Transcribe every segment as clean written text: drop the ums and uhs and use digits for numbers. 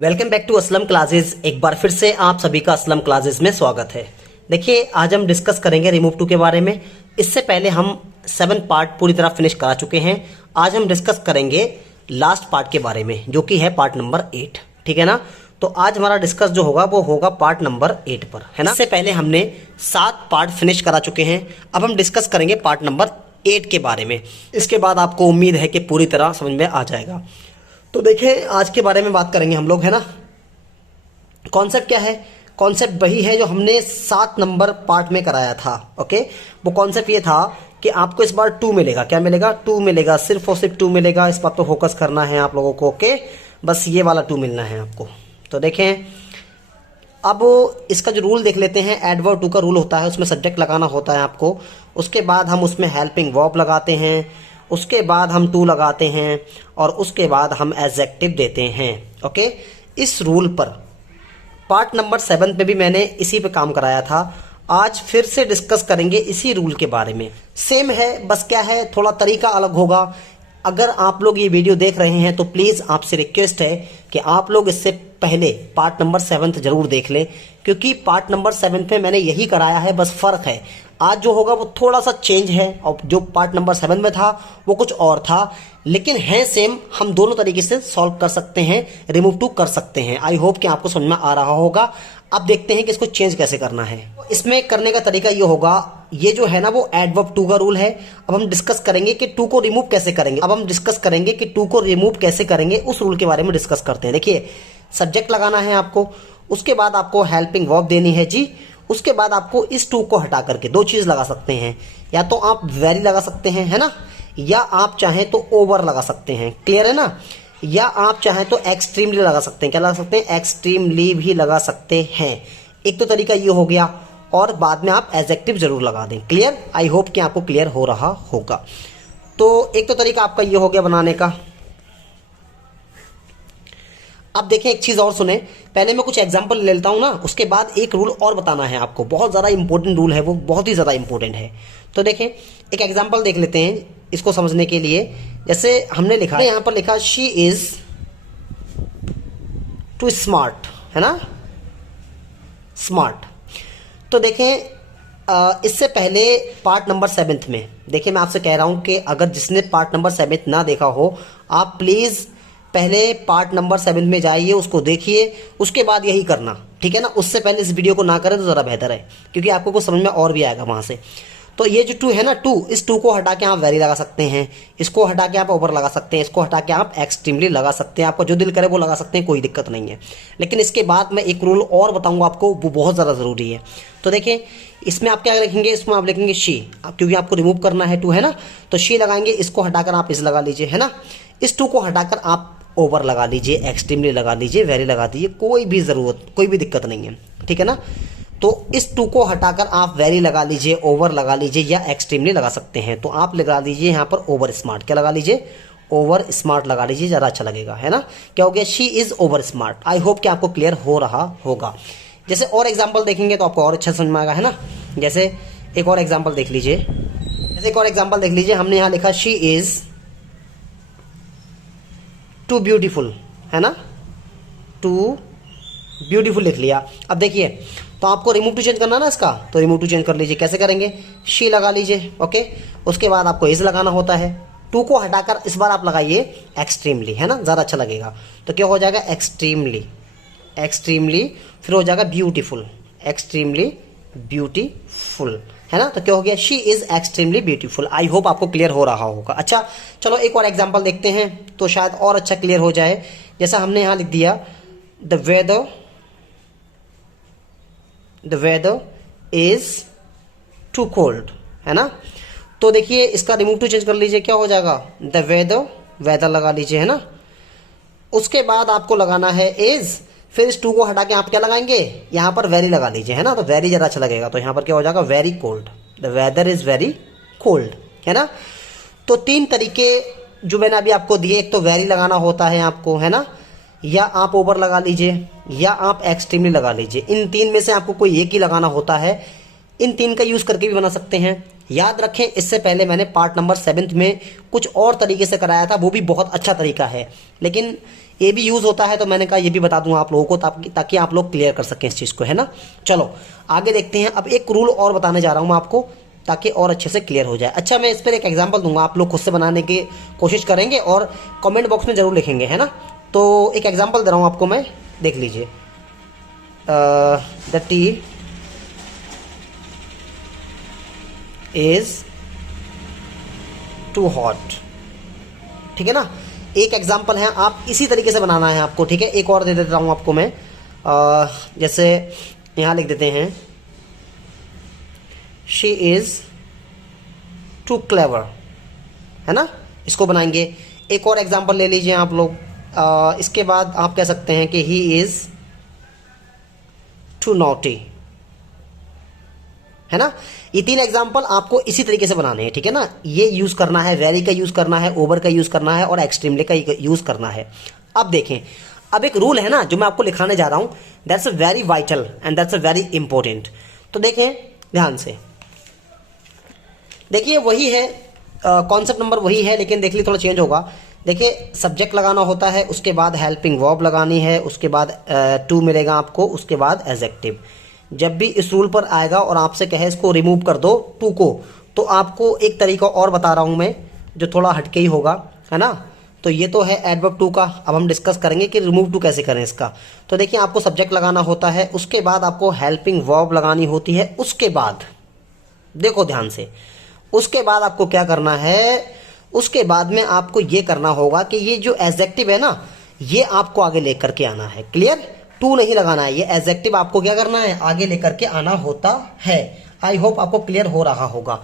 Welcome back to Aslam classes. एक बार फिर से आप सभी का असलम क्लासेस में स्वागत है। देखिए, आज हम डिस्कस करेंगे रिमूव टू के बारे में। इससे पहले हम 7 पार्ट पूरी तरह फिनिश करा चुके हैं। आज हम डिस्कस करेंगे लास्ट पार्ट के बारे में, जो कि है पार्ट नंबर 8। ठीक है ना। तो आज हमारा डिस्कस जो होगा वो होगा पार्ट नंबर 8 पर, है ना। इससे पहले हमने 7 पार्ट फिनिश करा चुके हैं। अब हम डिस्कस करेंगे पार्ट नंबर 8 के बारे में। इसके बाद आपको उम्मीद है कि पूरी तरह समझ में आ जाएगा। तो देखें, आज के बारे में बात करेंगे हम लोग, है ना। कॉन्सेप्ट क्या है? कॉन्सेप्ट वही है जो हमने 7 नंबर पार्ट में कराया था। ओके, वो कॉन्सेप्ट ये था कि आपको इस बार 2 मिलेगा। क्या मिलेगा? 2 मिलेगा, सिर्फ और सिर्फ 2 मिलेगा। इस बात पर फोकस करना है आप लोगों को। ओके, बस ये वाला 2 मिलना है आपको। तो देखें, अब इसका जो रूल देख लेते हैं। एडवर्ब टू का रूल होता है, उसमें सब्जेक्ट लगाना होता है आपको। उसके बाद हम उसमें हेल्पिंग वर्ब लगाते हैं, उसके बाद हम टू लगाते हैं, और उसके बाद हम एडजेक्टिव देते हैं। ओके, इस रूल पर पार्ट नंबर 7 पे भी मैंने इसी पे काम कराया था। आज फिर से डिस्कस करेंगे इसी रूल के बारे में। सेम है, बस क्या है, थोड़ा तरीका अलग होगा। अगर आप लोग ये वीडियो देख रहे हैं तो प्लीज आपसे रिक्वेस्ट है कि आप लोग इससे पहले पार्ट नंबर 7 जरूर देख लें, क्योंकि पार्ट नंबर 7 में मैंने यही कराया है। बस फर्क है, आज जो होगा वो थोड़ा सा चेंज है, और जो पार्ट नंबर 7 में था वो कुछ और था, लेकिन है सेम। हम दोनों तरीके से सॉल्व कर सकते हैं, रिमूव टू कर सकते हैं। आई होप कि आपको समझ में आ रहा होगा। अब देखते हैं कि इसको चेंज कैसे करना है। इसमें करने का तरीका ये होगा, ये जो है ना वो एडवर्ब टू का रूल है। अब हम डिस्कस करेंगे कि टू को रिमूव कैसे करेंगे। उस रूल के बारे में डिस्कस करते हैं। देखिए, सब्जेक्ट लगाना है आपको, उसके बाद आपको हेल्पिंग वर्ब देनी है जी। उसके बाद आपको इस टू को हटा करके 2 चीज लगा सकते हैं। या तो आप वेरी लगा सकते हैं, है ना, या आप चाहें तो ओवर लगा सकते हैं। क्लियर है ना। या आप चाहें तो एक्सट्रीमली लगा सकते हैं। क्या लगा सकते हैं? एक्सट्रीमली भी लगा सकते हैं। एक तो तरीका ये हो गया, और बाद में आप एडजेक्टिव जरूर लगा दें। क्लियर? आई होप कि आपको क्लियर हो रहा होगा। तो एक तो तरीका आपका ये हो गया बनाने का। अब देखें, एक चीज और सुने। पहले मैं कुछ एग्जांपल ले लेता हूं ना, उसके बाद एक रूल और बताना है आपको। बहुत ज्यादा इंपॉर्टेंट रूल है वो, बहुत ही ज्यादा इंपॉर्टेंट है। तो देखें, एक एग्जांपल देख लेते हैं इसको समझने के लिए। जैसे हमने लिखा, यहां पर लिखा शी इज टू स्मार्ट, है ना, स्मार्ट। तो देखें, इससे पहले पार्ट नंबर 7 में, देखिए मैं आपसे कह रहा हूं कि अगर जिसने पार्ट नंबर 7 ना देखा हो, आप प्लीज पहले पार्ट नंबर 7 में जाइए, उसको देखिए, उसके बाद यही करना। ठीक है ना। उससे पहले इस वीडियो को ना करें तो ज़रा बेहतर है, क्योंकि आपको कुछ समझ में और भी आएगा वहाँ से। तो ये जो 2 है ना, 2, इस 2 को हटा के आप वेरी लगा सकते हैं, इसको हटा के आप ओवर लगा सकते हैं, इसको हटा के आप एक्सट्रीमली लगा सकते हैं। आपको जो दिल करे वो लगा सकते हैं, कोई दिक्कत नहीं है। लेकिन इसके बाद मैं एक रूल और बताऊंगा आपको, वो बहुत ज़्यादा ज़रूरी है। तो देखें, इसमें आप क्या लिखेंगे? इसमें आप लिखेंगे शी, क्योंकि आपको रिमूव करना है 2, है ना। तो शी लगाएंगे, इसको हटाकर आप इस लगा लीजिए, है ना। इस 2 को हटाकर आप ओवर लगा लीजिए, एक्सट्रीमली लगा लीजिए, वेरी लगा दीजिए, कोई भी दिक्कत नहीं है। ठीक है ना। तो इस 2 को हटाकर आप वेरी लगा लीजिए, ओवर लगा लीजिए, या एक्सट्रीमली लगा सकते हैं। तो आप लगा लीजिए यहाँ पर ओवर स्मार्ट। क्या लगा लीजिए? ओवर स्मार्ट लगा लीजिए, ज़्यादा अच्छा लगेगा, है ना। क्या हो गया? She is over smart. I hope कि आपको क्लियर हो रहा होगा। जैसे और एग्जाम्पल देखेंगे तो आपको और अच्छा समझ में आएगा, है ना। जैसे एक और एग्जाम्पल देख लीजिए। हमने यहाँ लिखा शी इज टू ब्यूटीफुल, है ना, टू ब्यूटीफुल लिख लिया। अब देखिए, तो आपको रिमूव टू चेंज करना ना इसका, तो रिमूव टू चेंज कर लीजिए। कैसे करेंगे? शी लगा लीजिए, ओके। उसके बाद आपको इज लगाना होता है। 2 को हटाकर इस बार आप लगाइए एक्सट्रीमली, है ना, ज़्यादा अच्छा लगेगा। तो क्या हो जाएगा? एक्सट्रीमली, फिर हो जाएगा ब्यूटीफुल, एक्सट्रीमली ब्यूटीफुल, है ना। तो क्या हो गया? She is extremely beautiful. I hope आपको क्लियर हो रहा होगा। अच्छा, चलो एक और एग्जांपल देखते हैं तो शायद और अच्छा क्लियर हो जाए। जैसा हमने यहां लिख दिया, the weather is too cold, है ना। तो देखिए, इसका रिमूव टू चेंज कर लीजिए। क्या हो जाएगा? द वेदर लगा लीजिए, है ना। उसके बाद आपको लगाना है इज, फिर इस 2 को हटा के आप क्या लगाएंगे? यहां पर वेरी लगा लीजिए, है ना। तो वेरी ज्यादा अच्छा लगेगा। तो यहां पर क्या हो जाएगा? Very cold, the weather is very cold, है ना। तो 3 तरीके जो मैंने अभी आपको दिए, एक तो वेरी लगाना होता है आपको, है ना, या आप ओवर लगा लीजिए, या आप एक्सट्रीमली लगा लीजिए। इन 3 में से आपको कोई एक ही लगाना होता है। इन 3 का यूज करके भी बना सकते हैं। याद रखें, इससे पहले मैंने पार्ट नंबर 7 में कुछ और तरीके से कराया था, वो भी बहुत अच्छा तरीका है। लेकिन ये भी यूज होता है, तो मैंने कहा ये भी बता दूं आप लोगों को ताकि आप लोग क्लियर कर सकें इस चीज को, है ना। चलो आगे देखते हैं। अब एक रूल और बताने जा रहा हूं मैं आपको ताकि और अच्छे से क्लियर हो जाए। अच्छा, मैं इस पर एक एग्जाम्पल दूंगा, आप लोग खुद से बनाने की कोशिश करेंगे और कमेंट बॉक्स में जरूर लिखेंगे, है ना। तो एक एग्जाम्पल दे रहा हूं आपको मैं, देख लीजिए। The tea is too hot, ठीक है ना। एक एग्जाम्पल है, आप इसी तरीके से बनाना है आपको, ठीक है। एक और दे देता हूं आपको मैं, जैसे यहां लिख देते हैं शी इज टू क्लेवर, है ना। इसको बनाएंगे। एक और एग्जाम्पल ले लीजिए आप लोग। इसके बाद आप कह सकते हैं कि ही इज टू नॉटी, है ना। ये 3 एग्जाम्पल आपको इसी तरीके से बनाने हैं, ठीक है ना। ये यूज करना है, वेरी का यूज करना है, ओवर का यूज करना है और एक्सट्रीमली का यूज करना है। अब देखें, अब एक रूल है ना जो मैं आपको लिखाने जा रहा हूं, that's a very vital and that's a very important. तो देखें ध्यान से, देखिए वही है, कॉन्सेप्ट नंबर वही है, लेकिन देख ली थोड़ा चेंज होगा। देखिए सब्जेक्ट लगाना होता है, उसके बाद हेल्पिंग वर्ब लगानी है, उसके बाद टू मिलेगा आपको, उसके बाद एडजेक्टिव। जब भी इस रूल पर आएगा और आपसे कहे इसको रिमूव कर दो टू को, तो आपको एक तरीका और बता रहा हूं मैं जो थोड़ा हटके ही होगा, है ना। तो ये तो है एडवर्ब टू का। अब हम डिस्कस करेंगे कि रिमूव टू कैसे करें इसका। तो देखिए आपको सब्जेक्ट लगाना होता है, उसके बाद आपको हेल्पिंग वर्ब लगानी होती है, उसके बाद देखो ध्यान से, उसके बाद आपको क्या करना है, उसके बाद में आपको ये करना होगा कि ये जो एडजेक्टिव है ना, ये आपको आगे लेकर के आना है। क्लियर, टू नहीं लगाना है, ये एडजेक्टिव आपको क्या करना है, आगे लेकर के आना होता है। आई होप आपको क्लियर हो रहा होगा।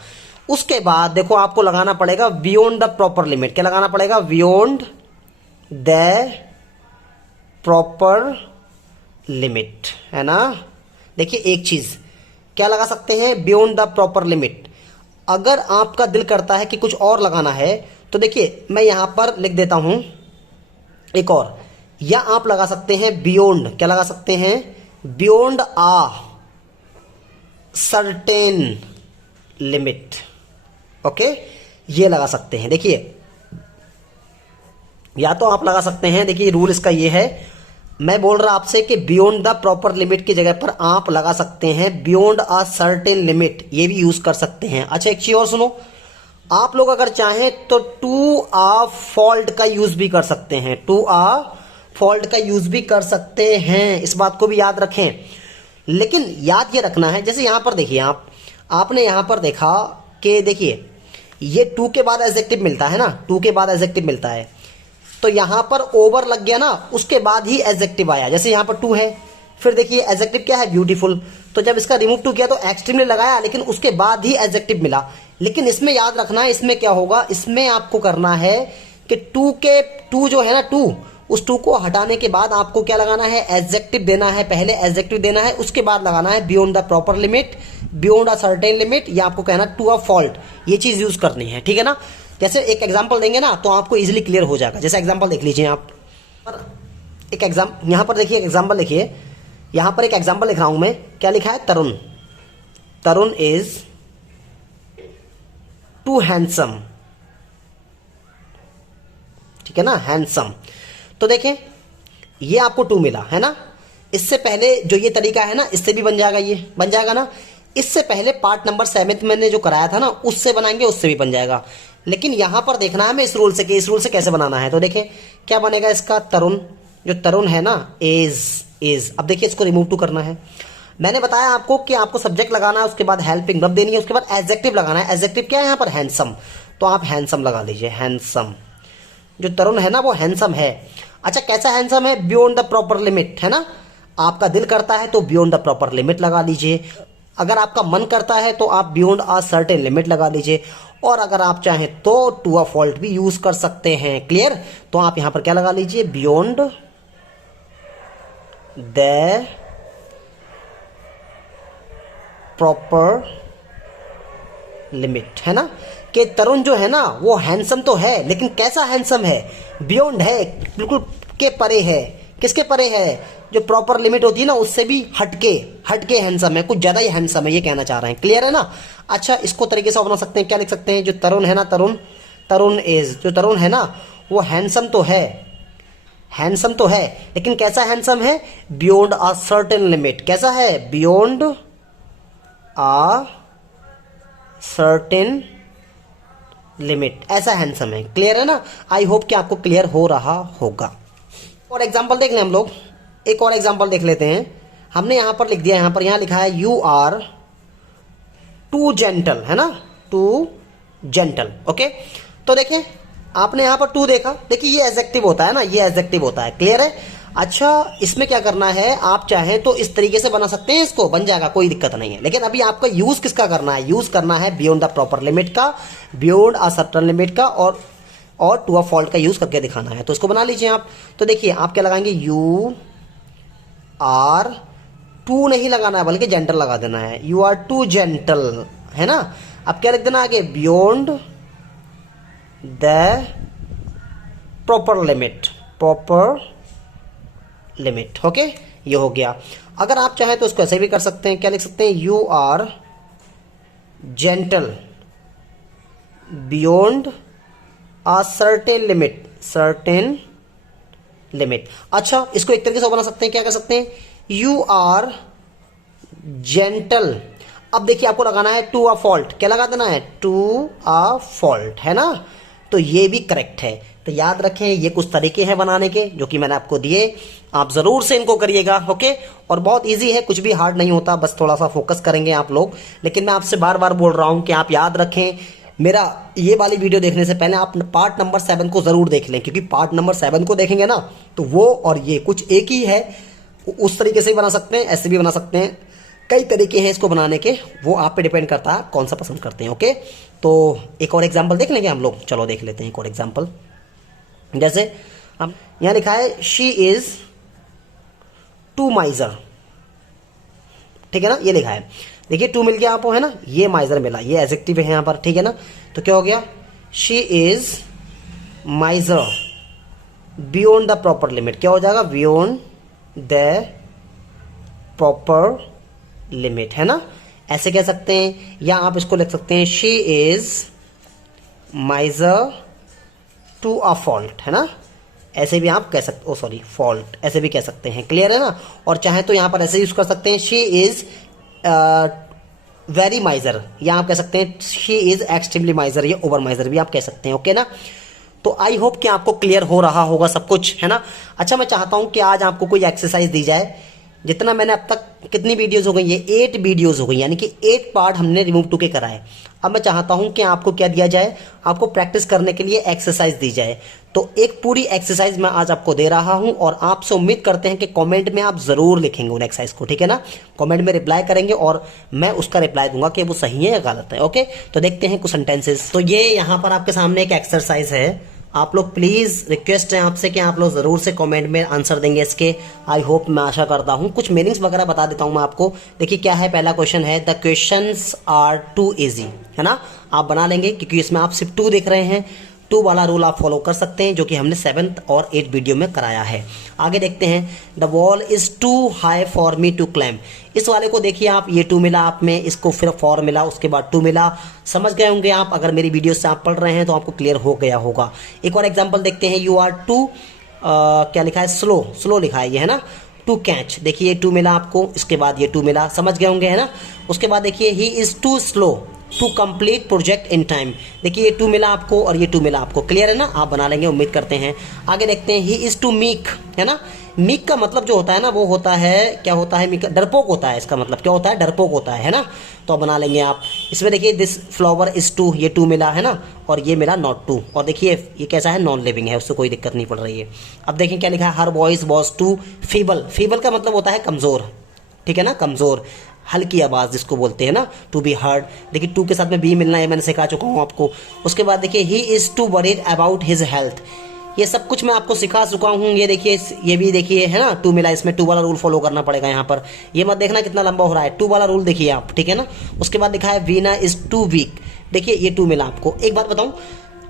उसके बाद देखो आपको लगाना पड़ेगा बियॉन्ड द प्रॉपर लिमिट। क्या लगाना पड़ेगा, बियॉन्ड द प्रॉपर लिमिट, है ना। देखिए एक चीज क्या लगा सकते हैं, बियॉन्ड द प्रॉपर लिमिट। अगर आपका दिल करता है कि कुछ और लगाना है तो देखिए मैं यहां पर लिख देता हूं एक और, या आप लगा सकते हैं बियॉन्ड, क्या लगा सकते हैं, बियॉन्ड आ सर्टेन लिमिट। ओके, ये लगा सकते हैं। देखिए या तो आप लगा सकते हैं, देखिए रूल इसका ये है, मैं बोल रहा आपसे कि बियॉन्ड द प्रॉपर लिमिट की जगह पर आप लगा सकते हैं बियॉन्ड अ सर्टेन लिमिट, ये भी यूज कर सकते हैं। अच्छा एक चीज और सुनो, आप लोग अगर चाहें तो टू आ फॉल्ट का यूज भी कर सकते हैं, टू आ फॉल्ट का यूज भी कर सकते हैं, इस बात को भी याद रखें। लेकिन याद ये रखना है, जैसे यहां पर देखिए आपने यहां पर देखा कि देखिए ये टू के बाद एडजेक्टिव मिलता है ना, टू के बाद एडजेक्टिव मिलता है, तो यहां पर ओवर लग गया ना, उसके बाद ही एडजेक्टिव आया। जैसे यहां पर टू है, फिर देखिए एडजेक्टिव क्या है, ब्यूटीफुल, तो जब इसका रिमूव टू किया तो एक्सट्रीमली लगाया, लेकिन उसके बाद ही एडजेक्टिव मिला। लेकिन इसमें याद रखना है, इसमें क्या होगा, इसमें आपको करना है कि टू जो है ना, टू, उस टू को हटाने के बाद आपको क्या लगाना है, एडजेक्टिव देना है। पहले एडजेक्टिव देना है, उसके बाद लगाना है beyond the proper limit, beyond a certain limit, या आपको कहना टू अ फॉल्ट, ये चीज यूज करनी है, ठीक है ना। जैसे एक एग्जांपल देंगे ना तो आपको इजीली क्लियर हो जाएगा। जैसे एग्जांपल देख लीजिए आप, एक यहां पर देखिए एग्जांपल लिखिए, यहां पर एक एग्जांपल लिख रहा हूं मैं, क्या लिखा है, तरुण, तरुण इज टू हैंडसम, ठीक है ना, हैंडसम। तो देखें ये आपको टू मिला है ना। इससे पहले जो ये तरीका है ना, इससे भी बन जाएगा, ये बन जाएगा ना। इससे पहले पार्ट नंबर 7 मैंने जो कराया था ना, उससे बनाएंगे, उससे भी बन जाएगा। लेकिन यहां पर देखना है हमें इस रूल से कि इस रूल से कैसे बनाना है। तो देखें क्या बनेगा इसका, तरुण, जो तरुण है ना, इज। अब देखिए इसको रिमूव टू करना है। मैंने बताया आपको कि आपको सब्जेक्ट लगाना है, उसके बाद हेल्पिंग वर्ब देनी है, उसके बाद एडजेक्टिव लगाना है। एडजेक्टिव क्या है यहाँ पर, हैंडसम, तो आप हैंडसम लगा लीजिए, हैंडसम। जो तरुण है ना वो हैंडसम है। अच्छा कैसा हैंडसम है, बियॉन्ड द प्रॉपर लिमिट, है ना। आपका दिल करता है तो बियॉन्ड द प्रॉपर लिमिट लगा लीजिए, अगर आपका मन करता है तो आप बियॉन्ड अ सर्टेन लिमिट लगा लीजिए, और अगर आप चाहें तो टू अ फॉल्ट भी यूज कर सकते हैं। क्लियर, तो आप यहां पर क्या लगा लीजिए, बियॉन्ड द प्रॉपर लिमिट, है ना। कि तरुण जो है ना वो हैंडसम तो है, लेकिन कैसा हैंडसम है, बियॉन्ड है, बिल्कुल के परे है। किसके परे है, जो प्रॉपर लिमिट होती है ना उससे भी हटके हैंडसम है, कुछ ज्यादा ही हैंडसम है, ये कहना चाह रहे हैं। क्लियर है ना। अच्छा इसको तरीके से बना सकते हैं, क्या लिख सकते हैं, जो तरुण है ना, तरुण इज, जो तरुण है ना वो हैंडसम तो है, हैंडसम तो है, लेकिन कैसा हैंडसम है? Beyond a certain limit. कैसा है? बियॉन्ड अ सर्टेन लिमिट, ऐसा हैंडसम है। क्लियर है ना? आई होप कि आपको क्लियर हो रहा होगा। और एग्जांपल देख लें हम लोग, एक और एग्जांपल देख लेते हैं। हमने यहां पर लिख दिया, यहां लिखा है यू आर टू जेंटल, है ना, टू जेंटल। ओके, तो देखिए आपने यहां पर टू देखा, देखिए ये एडजेक्टिव होता है ना, ये एडजेक्टिव होता है। क्लियर है? अच्छा, इसमें क्या करना है, आप चाहें तो इस तरीके से बना सकते हैं, इसको बन जाएगा, कोई दिक्कत नहीं है। लेकिन अभी आपका यूज किसका करना है? यूज करना है बियॉन्ड द प्रॉपर लिमिट का, बियॉन्ड अ सर्टेन लिमिट का, और टू अ फॉल्ट का यूज करके दिखाना है। तो इसको बना लीजिए आप। तो देखिए आप क्या लगाएंगे, यू आर, टू नहीं लगाना है बल्कि जेंटल लगा देना है, यू आर टू जेंटल, है ना। अब क्या लिख देना आगे, beyond the proper limit, proper limit. Okay, ये हो गया। अगर आप चाहें तो इसको ऐसे भी कर सकते हैं, क्या लिख सकते हैं, you are gentle beyond a certain limit, certain limit. अच्छा, इसको एक तरीके से बना सकते हैं, क्या कर सकते हैं, यू आर जेंटल। अब देखिए आपको लगाना है टू अ फॉल्ट, क्या लगा देना है, टू अ फॉल्ट, है ना। तो ये भी करेक्ट है। तो याद रखें, ये कुछ तरीके हैं बनाने के जो कि मैंने आपको दिए, आप जरूर से इनको करिएगा। ओके, और बहुत इजी है, कुछ भी हार्ड नहीं होता, बस थोड़ा सा फोकस करेंगे आप लोग। लेकिन मैं आपसे बार बार बोल रहा हूं कि आप याद रखें, मेरा ये वाली वीडियो देखने से पहले आप पार्ट नंबर 7 को जरूर देख लें, क्योंकि पार्ट नंबर 7 को देखेंगे ना तो वो और ये कुछ एक ही है। उस तरीके से भी बना सकते हैं, ऐसे भी बना सकते हैं, कई तरीके हैं इसको बनाने के, वो आप पे डिपेंड करता है कौन सा पसंद करते हैं। ओके, तो एक और एग्जाम्पल देख लेंगे हम लोग, चलो देख लेते हैं एक और एग्जाम्पल। जैसे हम यहां लिखा है, शी इज टू माइजर, ठीक है ना, ये लिखा है। देखिए टू मिल गया आपको, है ना, ये माइजर मिला, ये एडजेक्टिव है यहां पर, ठीक है ना। तो क्या हो गया, she is माइजर beyond the proper limit, क्या हो जाएगा, बियॉन्ड द प्रॉपर लिमिट, है ना, ऐसे कह सकते हैं। या आप इसको लिख सकते हैं, she is miser to a fault, है ना, ऐसे भी आप कह सकते, ओ सॉरी फॉल्ट, ऐसे भी कह सकते हैं। क्लियर है ना। और चाहे तो यहां पर ऐसे यूज कर सकते हैं, शी इज वेरी माइजर, या आप कह सकते हैं शी इज एक्सट्रीमली माइजर, या ओवर माइजर भी आप कह सकते हैं। ओके ना। तो आई होप कि आपको क्लियर हो रहा होगा सब कुछ, है ना। अच्छा, मैं चाहता हूं कि आज आपको कोई एक्सरसाइज दी जाए। जितना मैंने अब तक, कितनी वीडियोस हो गई, ये 8 वीडियोस हो गई, यानी कि 8 पार्ट हमने रिमूव टू के कराए। अब मैं चाहता हूं कि आपको क्या दिया जाए, आपको प्रैक्टिस करने के लिए एक्सरसाइज दी जाए। तो एक पूरी एक्सरसाइज मैं आज आपको दे रहा हूं, और आपसे उम्मीद करते हैं कि कमेंट में आप जरूर लिखेंगे उन एक्सरसाइज को, ठीक है ना। कमेंट में रिप्लाई करेंगे और मैं उसका रिप्लाई दूंगा कि वो सही है या गलत है। ओके, तो देखते हैं कुछ सेंटेंसेस। तो ये यहाँ पर आपके सामने एक एक्सरसाइज है, आप लोग प्लीज, रिक्वेस्ट है आपसे कि आप लोग जरूर से कमेंट में आंसर देंगे इसके। आई होप, मैं आशा करता हूं। कुछ मीनिंग्स वगैरह बता देता हूं मैं आपको। देखिए क्या है, पहला क्वेश्चन है, the questions are too easy, है ना, आप बना लेंगे क्योंकि इसमें आप सिर्फ 2 देख रहे हैं। 2 वाला रूल आप फॉलो कर सकते हैं, जो कि हमने 7th और 8th वीडियो में कराया है। आगे देखते हैं, the wall is too high for me to climb. इस वाले को देखिए आप, ये 2 मिला आप में, इसको फिर फॉर मिला, उसके बाद 2 मिला। समझ गए होंगे आप, अगर मेरी वीडियो से आप पढ़ रहे हैं तो आपको क्लियर हो गया होगा। एक और एग्जाम्पल देखते हैं, यू आर टू, क्या लिखा है, स्लो, स्लो लिखा है ये, है ना, टू कैच। देखिए 2 मिला आपको, इसके बाद ये 2 मिला, समझ गए होंगे, है ना। उसके बाद देखिए, he is too slow to complete project in time. देखिए ये 2 मिला आपको और ये 2 मिला आपको। क्लियर है ना, आप बना लेंगे, उम्मीद करते हैं। आगे देखते हैं, ही इज टू मीक, है ना। मीक का मतलब जो होता है ना, वो होता है, क्या होता है, मीक डरपोक होता है। इसका मतलब क्या होता है, डरपोक होता है ना। तो अब बना लेंगे आप। इसमें देखिए, दिस फ्लावर इज टू, ये 2 मिला, है ना, और ये मिला नॉट टू। और देखिए ये कैसा है, नॉन लिविंग है, उससे कोई दिक्कत नहीं पड़ रही है। अब देखिए क्या लिखा है, her voice was too feeble. Feeble का मतलब होता है कमजोर, ठीक है ना, कमजोर, हल्की आवाज जिसको बोलते हैं ना, टू बी हर्ड। देखिए 2 के साथ में बी मिलना है, मैंने सिखा चुका हूं आपको। उसके बाद देखिए, he is to worried about his health. ये सब कुछ मैं आपको सिखा चुका हूं। ये देखिए, ये भी देखिए, है ना, 2 मिला, इसमें 2 वाला रूल फॉलो करना पड़ेगा यहाँ पर। ये मत देखना कितना लंबा हो रहा है, 2 वाला रूल देखिए आप, ठीक है ना। उसके बाद लिखा है, वीना इज टू वीक। देखिए ये 2 मिला आपको। एक बात बताऊं,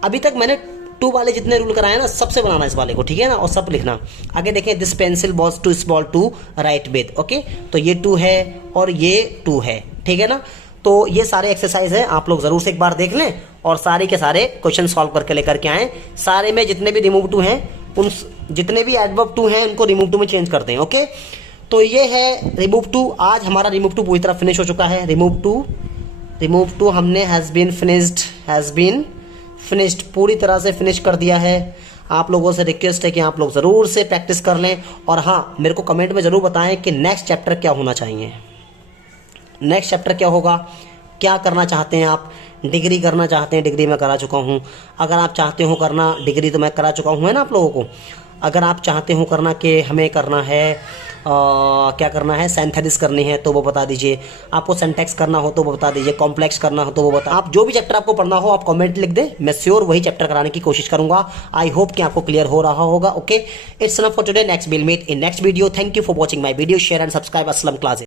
अभी तक मैंने 2 वाले जितने रूल कराए ना, सबसे बनाना इस वाले को, ठीक है ना, और सब लिखना। आगे देखें, this pencil was too small to write with. Okay, तो ये 2 है और ये 2 है, ठीक है ना। तो ये सारे एक्सरसाइज है, आप लोग जरूर से एक बार देख लें और सारे के सारे क्वेश्चन सॉल्व करके लेकर के आए। सारे में जितने भी रिमूव टू हैं उन जितने भी एडवर्ब टू हैं उनको रिमूव टू में चेंज करते हैं। ओके, तो ये है रिमूव टू। आज हमारा रिमूव टू पूरी तरह फिनिश हो चुका है। रिमूव टू हमने हैज़ बीन फिनिश्ड पूरी तरह से फिनिश कर दिया है। आप लोगों से रिक्वेस्ट है कि आप लोग ज़रूर से प्रैक्टिस कर लें, और हाँ, मेरे को कमेंट में ज़रूर बताएं कि नेक्स्ट चैप्टर क्या होना चाहिए, नेक्स्ट चैप्टर क्या होगा, क्या करना चाहते हैं आप। डिग्री करना चाहते हैं, डिग्री मैं करा चुका हूँ। अगर आप चाहते हो करना, डिग्री तो मैं करा चुका हूँ, है ना आप लोगों को। अगर आप चाहते हो करना कि हमें करना है क्या करना है, सिंथेसिस करनी है तो वो बता दीजिए। आपको सिंटैक्स करना हो तो वो बता दीजिए, कॉम्प्लेक्स करना हो तो वो बता। आप जो भी चैप्टर आपको पढ़ना हो आप कमेंट लिख दें, मैं श्योर वही चैप्टर कराने की कोशिश करूंगा। आई होप कि आपको क्लियर हो रहा होगा। Okay, it's enough for today. Next will meet in next video. Thank you for watching my video. Share and subscribe. अस्सलाम क्लासेस।